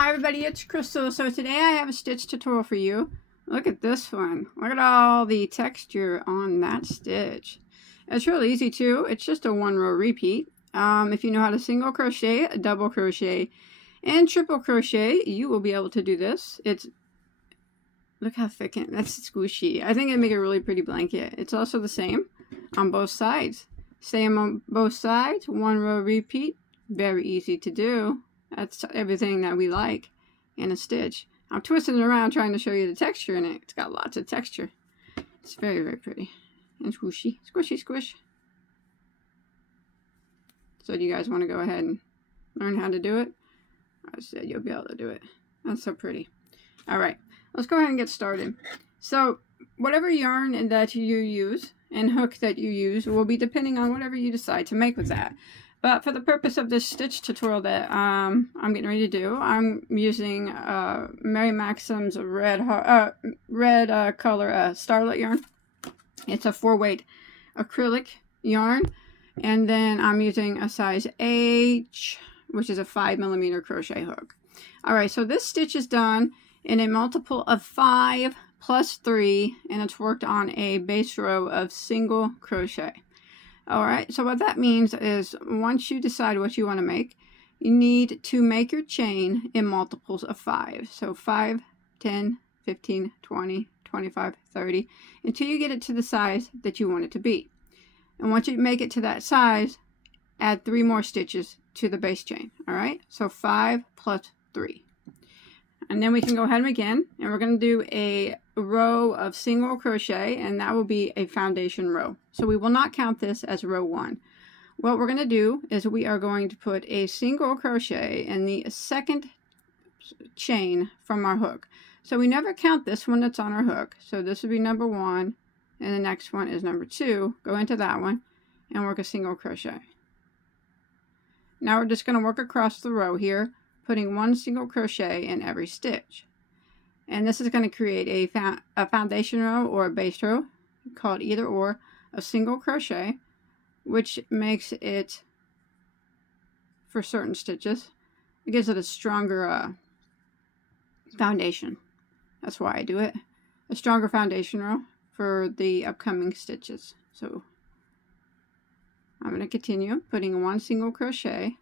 Hi everybody, it's Crystal. So today I have a stitch tutorial for you. Look at this one. Look at all the texture on that stitch. It's really easy too. It's just a one row repeat. If you know how to single crochet, double crochet, and triple crochet, you will be able to do this. Look how thick and that's squishy. I think it'd make a really pretty blanket. It's also the same on both sides. Same on both sides, one row repeat. Very easy to do. That's everything that we like in a stitch. I'm twisting it around trying to show you the texture in it. It's got lots of texture. It's very, very pretty. And squishy. Squishy, squish. So do you guys want to go ahead and learn how to do it? I said you'll be able to do it. That's so pretty. Alright, let's go ahead and get started. So whatever yarn that you use and hook that you use will be depending on whatever you decide to make with that. But for the purpose of this stitch tutorial that I'm getting ready to do, I'm using Mary Maxim's red color Starlet yarn. It's a 4-weight acrylic yarn. And then I'm using a size H, which is a 5mm crochet hook. Alright, so this stitch is done in a multiple of 5 plus 3, and it's worked on a base row of single crochet. Alright, so what that means is once you decide what you want to make, you need to make your chain in multiples of 5. So 5, 10, 15, 20, 25, 30, until you get it to the size that you want it to be. And once you make it to that size, add 3 more stitches to the base chain. Alright, so 5 plus 3. And then we can go ahead and begin, and we're going to do a row of single crochet, and that will be a foundation row. So we will not count this as row 1. What we're going to do is we are going to put a single crochet in the second chain from our hook. So we never count this one that's on our hook. So this would be number 1, and the next one is number 2. Go into that one and work a single crochet. Now we're just going to work across the row here, putting 1 single crochet in every stitch. And this is going to create a foundation row or a base row, called either or, a single crochet, which makes it, for certain stitches, it gives it a stronger foundation. That's why I do it. A stronger foundation row for the upcoming stitches. So I'm going to continue putting 1 single crochet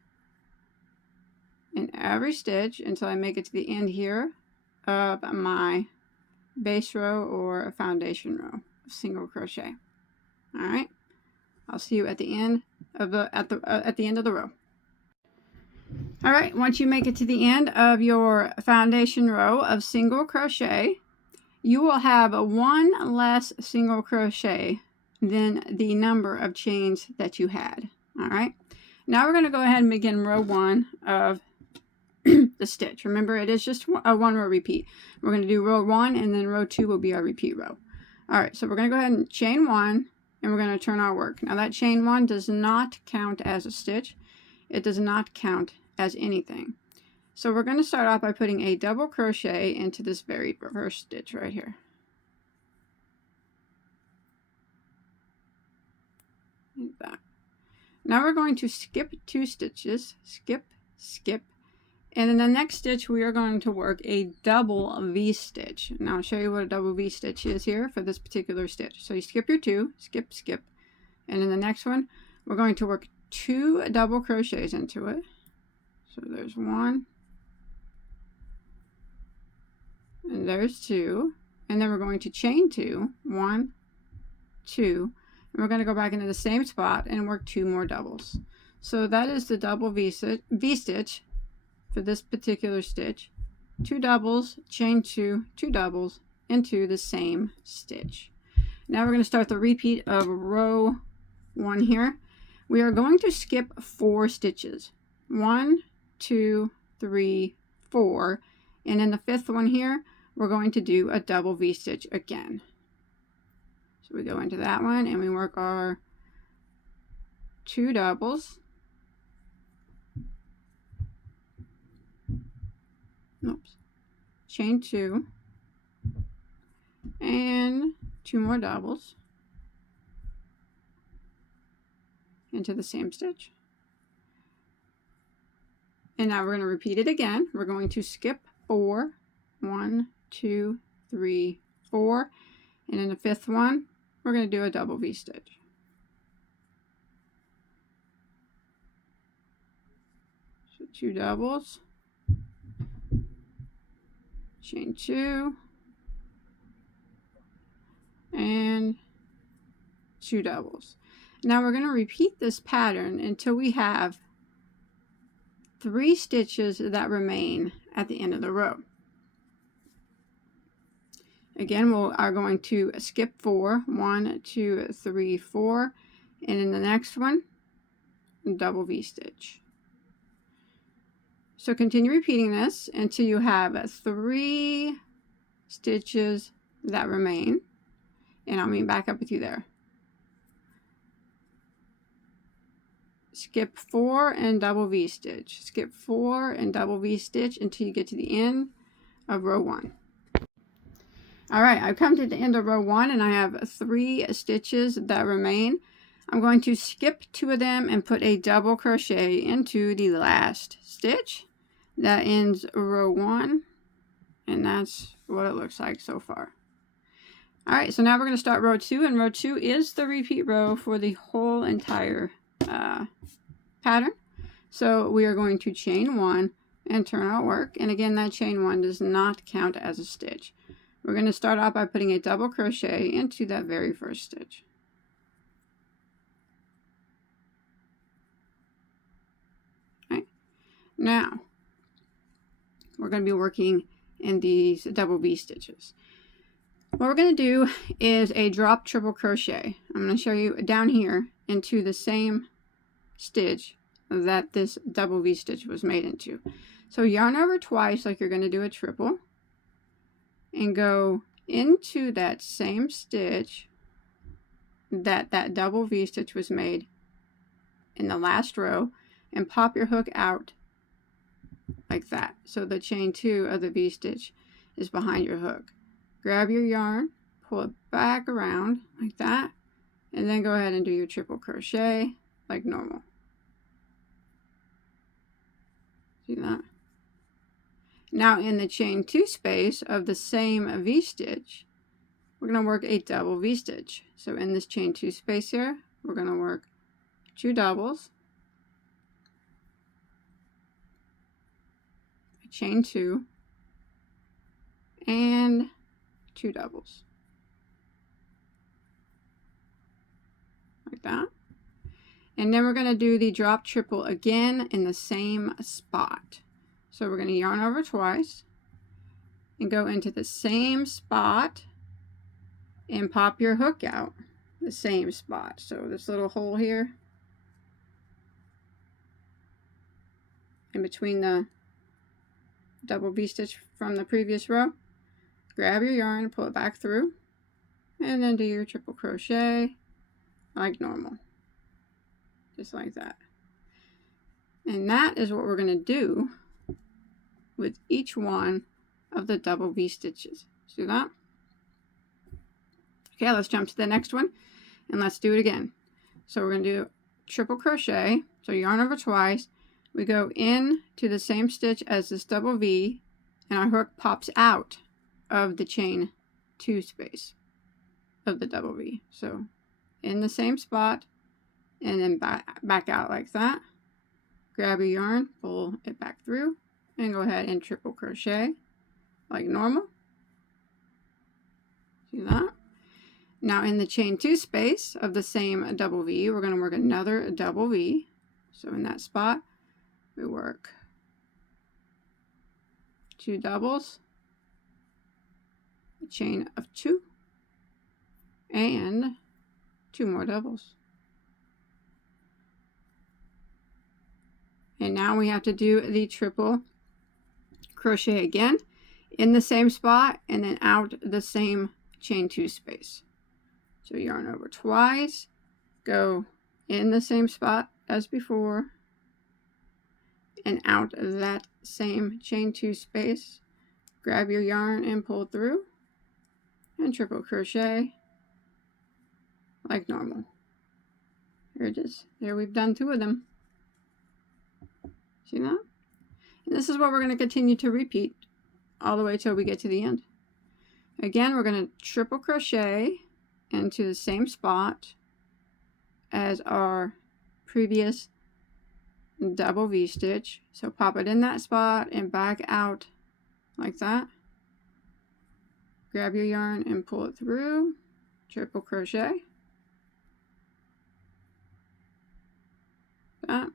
in every stitch until I make it to the end here of my base row or a foundation row of single crochet. All right, I'll see you at the end of at the end of the row. All right, once you make it to the end of your foundation row of single crochet, you will have 1 less single crochet than the number of chains that you had. All right, now we're going to go ahead and begin row 1 of the stitch. Remember, it is just a 1 row repeat. We're going to do row 1, and then row 2 will be our repeat row. All right, so we're going to go ahead and chain 1, and we're going to turn our work. Now that chain 1 does not count as a stitch. It does not count as anything. So we're going to start off by putting a double crochet into this very first stitch right here. Like that. Now we're going to skip 2 stitches, skip, skip, and in the next stitch we are going to work a double V stitch. Now I'll show you what a double V stitch is here for this particular stitch. So you skip your 2, skip, skip, and in the next one we're going to work 2 double crochets into it. So there's 1, and there's 2, and then we're going to chain 2, 1, 2, and we're going to go back into the same spot and work 2 more doubles. So that is the double V stitch for this particular stitch. 2 doubles, chain 2, 2 doubles into the same stitch. Now we're going to start the repeat of row 1 here. We are going to skip 4 stitches. 1, 2, 3, 4, and in the 5th one here we're going to do a double V stitch again. So we go into that one and we work our 2 doubles. Oops. Chain 2 and 2 more doubles into the same stitch. And now we're going to repeat it again. We're going to skip 4, 1, 2, 3, 4, and in the 5th one, we're going to do a double V-stitch. So 2 doubles, chain 2, and 2 doubles. Now we're going to repeat this pattern until we have 3 stitches that remain at the end of the row. Again, we are going to skip 4, 1, 2, 3, 4, and in the next one, double V-stitch. So continue repeating this until you have 3 stitches that remain, and I'll meet back up with you there. Skip 4 and double V-stitch. Skip 4 and double V-stitch until you get to the end of row 1. All right, I've come to the end of row 1 and I have 3 stitches that remain. I'm going to skip 2 of them and put a double crochet into the last stitch. That ends row 1, and that's what it looks like so far. All right, so now we're going to start row 2, and row 2 is the repeat row for the whole entire pattern. So we are going to chain 1 and turn our work, and again, that chain 1 does not count as a stitch. We're going to start off by putting a double crochet into that very first stitch. All right. Now, we're going to be working in these double V stitches. What we're going to do is a drop triple crochet. I'm going to show you down here into the same stitch that this double V stitch was made into. So yarn over twice like you're going to do a triple, and go into that same stitch that double V stitch was made in the last row, and pop your hook out like that. So the chain 2 of the V stitch is behind your hook. Grab your yarn, pull it back around like that, and then go ahead and do your triple crochet like normal. See that? Now in the chain 2 space of the same V stitch, we're going to work a double V stitch. So in this chain 2 space here, we're going to work 2 doubles, a chain 2, and 2 doubles. Like that. And then we're going to do the drop triple again in the same spot. So we're going to yarn over twice and go into the same spot and pop your hook out the same spot. So this little hole here in between the double V stitch from the previous row, grab your yarn, pull it back through, and then do your triple crochet like normal, just like that. And that is what we're going to do with each one of the double V stitches. See that? Okay, let's jump to the next one and let's do it again. So we're going to do triple crochet. So yarn over twice. We go in to the same stitch as this double V, and our hook pops out of the chain 2 space of the double V. So in the same spot and then back out like that. Grab your yarn, pull it back through, and go ahead and triple crochet like normal. See that? Now in the chain 2 space of the same double V, we're going to work another double V. So in that spot, we work 2 doubles, a chain of 2, and 2 more doubles. And now we have to do the triple crochet again in the same spot and then out the same chain 2 space. So yarn over twice, go in the same spot as before and out of that same chain 2 space. Grab your yarn and pull through and triple crochet like normal. Here it is. There we've done 2 of them. See that? And this is what we're going to continue to repeat all the way till we get to the end. Again, we're going to triple crochet into the same spot as our previous double V-stitch. So pop it in that spot and back out like that. Grab your yarn and pull it through, triple crochet. That.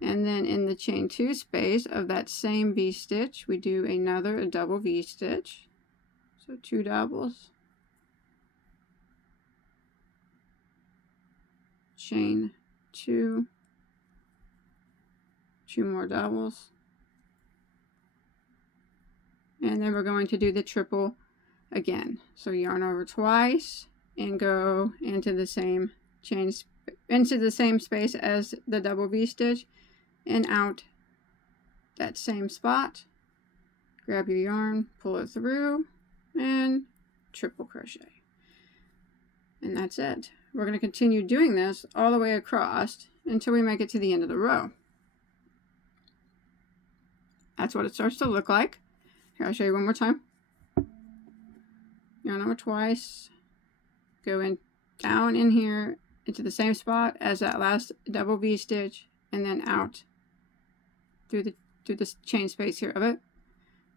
And then in the chain 2 space of that same V-stitch, we do a double V-stitch. So 2 doubles. Chain 2. 2 more doubles. And then we're going to do the triple again. So yarn over twice and go into the same space as the double V-stitch and out that same spot. Grab your yarn, pull it through, and triple crochet. And that's it. We're going to continue doing this all the way across until we make it to the end of the row. That's what it starts to look like. Here, I'll show you one more time. Yarn over twice, go in down in here into the same spot as that last double V-stitch, and then out through the chain space here of it.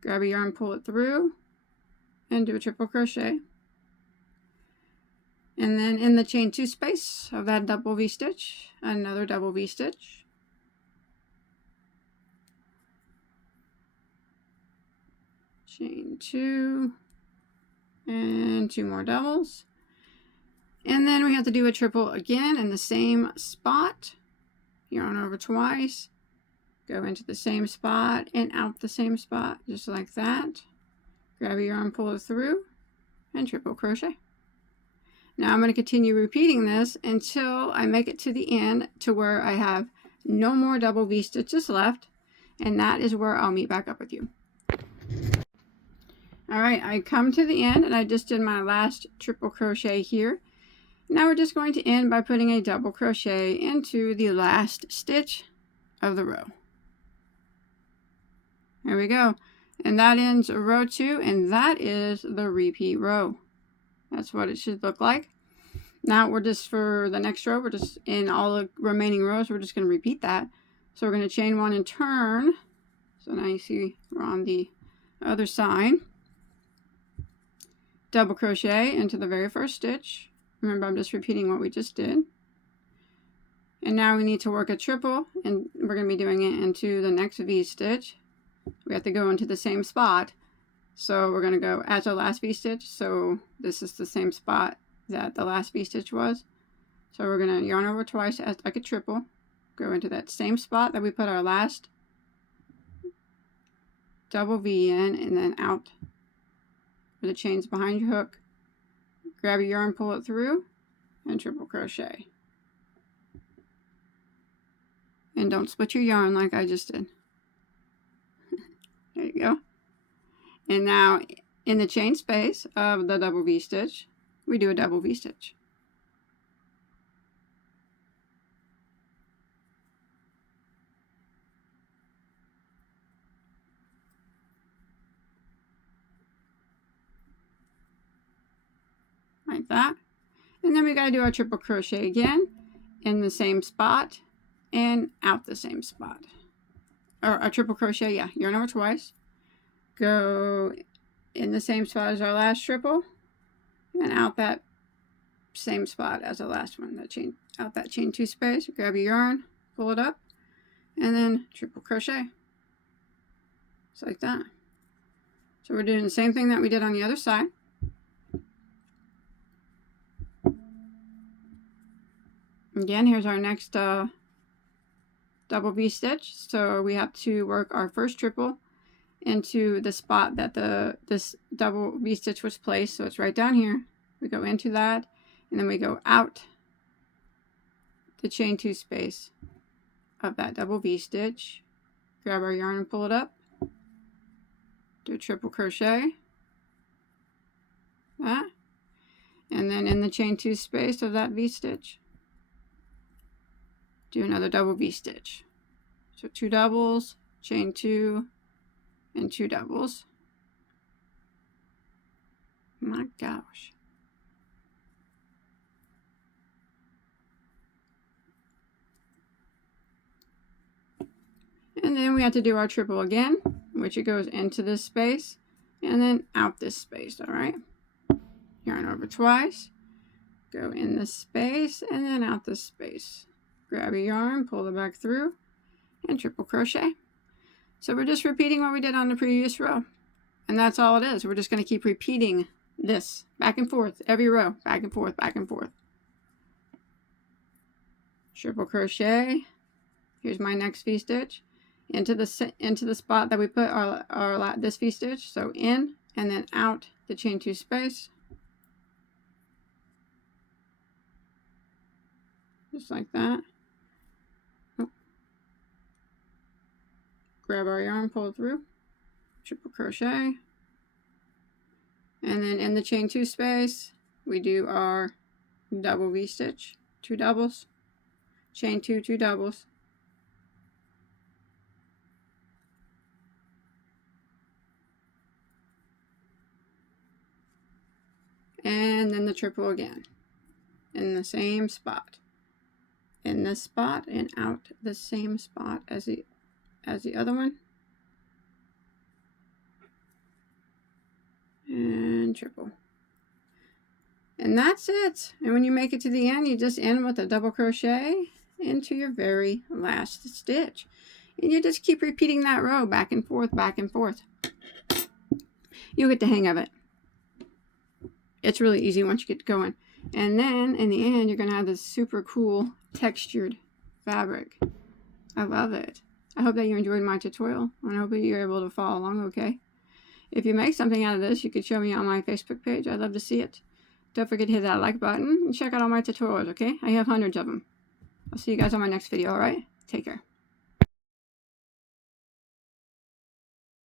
Grab a yarn, pull it through, and do a triple crochet. And then in the chain 2 space of that double V-stitch, another double V-stitch. Chain 2, and 2 more doubles. And then we have to do a triple again in the same spot. Yarn over twice, go into the same spot and out the same spot, just like that. Grab your yarn, pull it through, and triple crochet. Now I'm going to continue repeating this until I make it to the end to where I have no more double V-stitches left, and that is where I'll meet back up with you. Alright, I come to the end and I just did my last triple crochet here. Now we're just going to end by putting a double crochet into the last stitch of the row. There we go. And that ends row 2, and that is the repeat row. That's what it should look like. Now we're just, for the next row, we're just in all the remaining rows, we're just going to repeat that. So we're going to chain 1 and turn. So now you see we're on the other side. Double crochet into the very first stitch. Remember, I'm just repeating what we just did. And now we need to work a triple, and we're going to be doing it into the next V-stitch. We have to go into the same spot. So we're going to go as our last V-stitch. So this is the same spot that the last V-stitch was. So we're going to yarn over twice as like a triple. Go into that same spot that we put our last double V in, and then out where the chain's behind your hook. Grab your yarn, pull it through, and triple crochet. And don't split your yarn like I just did. There you go. And now in the chain space of the double V-stitch, we do a double V-stitch. Like that. And then we got to do our triple crochet again in the same spot and out the same spot. Or a triple crochet, yeah, yarn over twice. Go in the same spot as our last triple and out that same spot as the last one. Out that chain 2 space. Grab your yarn, pull it up, and then triple crochet. Just like that. So we're doing the same thing that we did on the other side. Again, here's our next double V-stitch. So we have to work our first triple into the spot that this double V-stitch was placed. So it's right down here. We go into that, and then we go out the chain 2 space of that double V-stitch. Grab our yarn and pull it up. Do a triple crochet. That. And then in the chain 2 space of that V-stitch, do another double V-stitch. So 2 doubles, chain 2 and 2 doubles. My gosh. And then we have to do our triple again, which it goes into this space and then out this space, all right? Yarn over twice, go in this space and then out this space. Grab a yarn, pull it back through, and triple crochet. So we're just repeating what we did on the previous row. And that's all it is. We're just going to keep repeating this back and forth, every row, back and forth, back and forth. Triple crochet. Here's my next V-stitch. Into the spot that we put this V-stitch. So in and then out the chain 2 space. Just like that. Oh. Grab our yarn, pull it through. Triple crochet. And then in the chain 2 space, we do our double V-stitch. 2 doubles. Chain 2, 2 doubles. And then the triple again. In the same spot. In this spot and out the same spot as the other one. And triple. And that's it. And when you make it to the end, you just end with a double crochet into your very last stitch. And you just keep repeating that row back and forth, back and forth. You'll get the hang of it. It's really easy once you get going. And then in the end, you're going to have this super cool textured fabric. I love it. I hope that you enjoyed my tutorial, and I hope that you're able to follow along okay. If you make something out of this, you could show me on my Facebook page. I'd love to see it. Don't forget to hit that like button and check out all my tutorials, okay? I have hundreds of them. I'll see you guys on my next video, alright? Take care.